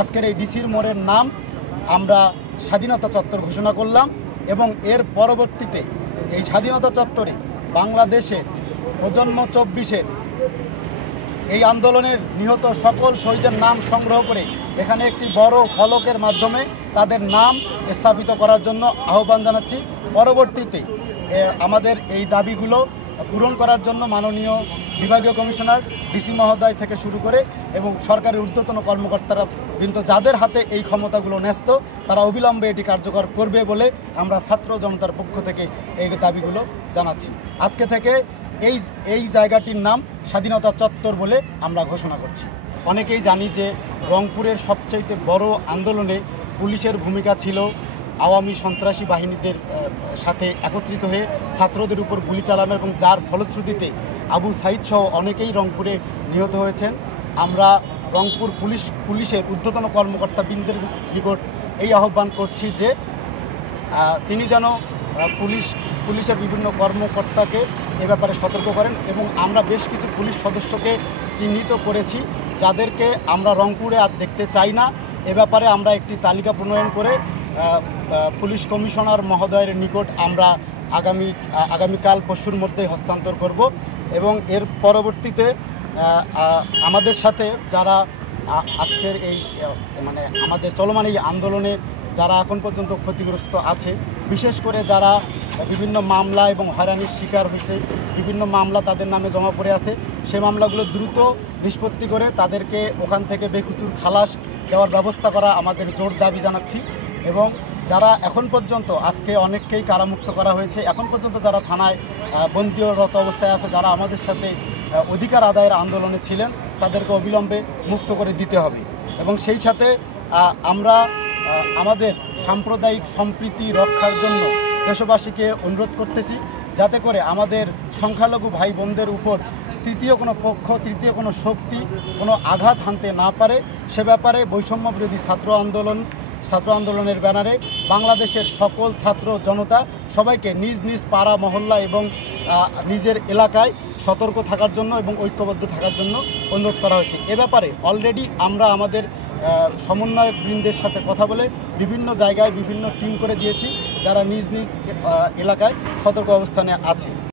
আজকের এই ডিসির মোড়ের নাম আমরা স্বাধীনতা চত্বর ঘোষণা করলাম এবং এর পরবর্তীতে এই স্বাধীনতা চত্বরে বাংলাদেশের প্রজন্ম 24-এর এই আন্দোলনের নিহত সকল শহীদের নাম সংগ্রহ করে এখানে একটি বড় ফলকের মাধ্যমে তাদের নাম স্থাপিত করার জন্য আহ্বান জানাচ্ছি। পরবর্তীতে আমাদের এই দাবিগুলো পূরণ করার জন্য মাননীয় বিভাগীয় কমিশনার ডিসি মহোদয় থেকে শুরু করে এবং সরকারের ঊর্ধ্বতন কর্মকর্তারা কিন্তু যাদের হাতে এই ক্ষমতাগুলো ন্যস্ত তারা অবিলম্বে এটি কার্যকর করবে বলে আমরা ছাত্র জনতার পক্ষ থেকে এই দাবিগুলো জানাচ্ছি। আজকে থেকে এই জায়গাটির নাম স্বাধীনতা চত্বর বলে আমরা ঘোষণা করছি। অনেকেই জানি যে রংপুরের সবচাইতে বড় আন্দোলনে পুলিশের ভূমিকা ছিল আওয়ামী সন্ত্রাসী বাহিনীদের সাথে একত্রিত হয়ে ছাত্রদের উপর গুলি চালানো এবং যার ফলশ্রুতিতে আবু সাইদ সহ অনেকেই রংপুরে নিহত হয়েছেন। আমরা রংপুর পুলিশের ঊর্ধ্বতন কর্মকর্তাবৃন্দের নিকট এই আহ্বান করছি যে তিনি যেন পুলিশের বিভিন্ন কর্মকর্তাকে এ ব্যাপারে সতর্ক করেন এবং আমরা বেশ কিছু পুলিশ সদস্যকে চিহ্নিত করেছি যাদেরকে আমরা রংপুরে আর দেখতে চাই না। এ ব্যাপারে আমরা একটি তালিকা প্রণয়ন করে পুলিশ কমিশনার মহোদয়ের নিকট আমরা আগামীকাল পরশুর মধ্যে হস্তান্তর করব এবং এর পরবর্তীতে আমাদের সাথে যারা আজকের এই আমাদের চলমান এই আন্দোলনে যারা এখন পর্যন্ত ক্ষতিগ্রস্ত আছে, বিশেষ করে যারা বিভিন্ন মামলা এবং হয়রানির শিকার হয়েছে, বিভিন্ন মামলা তাদের নামে জমা পড়ে আছে, সে মামলাগুলো দ্রুত নিষ্পত্তি করে তাদেরকে ওখান থেকে বেকসুর খালাস দেওয়ার ব্যবস্থা করা আমাদের জোর দাবি জানাচ্ছি। এবং যারা এখন পর্যন্ত আজকে অনেককেই কারামুক্ত করা হয়েছে, এখন পর্যন্ত যারা থানায় বন্দীরত অবস্থায় আছে, যারা আমাদের সাথে অধিকার আদায়ের আন্দোলনে ছিলেন, তাদেরকে অবিলম্বে মুক্ত করে দিতে হবে। এবং সেই সাথে আমরা আমাদের সাম্প্রদায়িক সম্প্রীতি রক্ষার জন্য দেশবাসীকে অনুরোধ করতেছি যাতে করে আমাদের সংখ্যালঘু ভাই বোনদের উপর তৃতীয় কোনো পক্ষ, তৃতীয় কোনো শক্তি কোনো আঘাত হানতে না পারে। সে ব্যাপারে বৈষম্য বিরোধী ছাত্র আন্দোলনের ব্যানারে বাংলাদেশের সকল ছাত্র জনতা সবাইকে নিজ নিজ পাড়া মহল্লা এবং নিজের এলাকায় সতর্ক থাকার জন্য এবং ঐক্যবদ্ধ থাকার জন্য অনুরোধ করা হয়েছে। এ ব্যাপারে অলরেডি আমরা আমাদের সমন্বয়ক বৃন্দের সাথে কথা বলে বিভিন্ন জায়গায় বিভিন্ন টিম করে দিয়েছি যারা নিজ নিজ এলাকায় সতর্ক অবস্থানে আছে।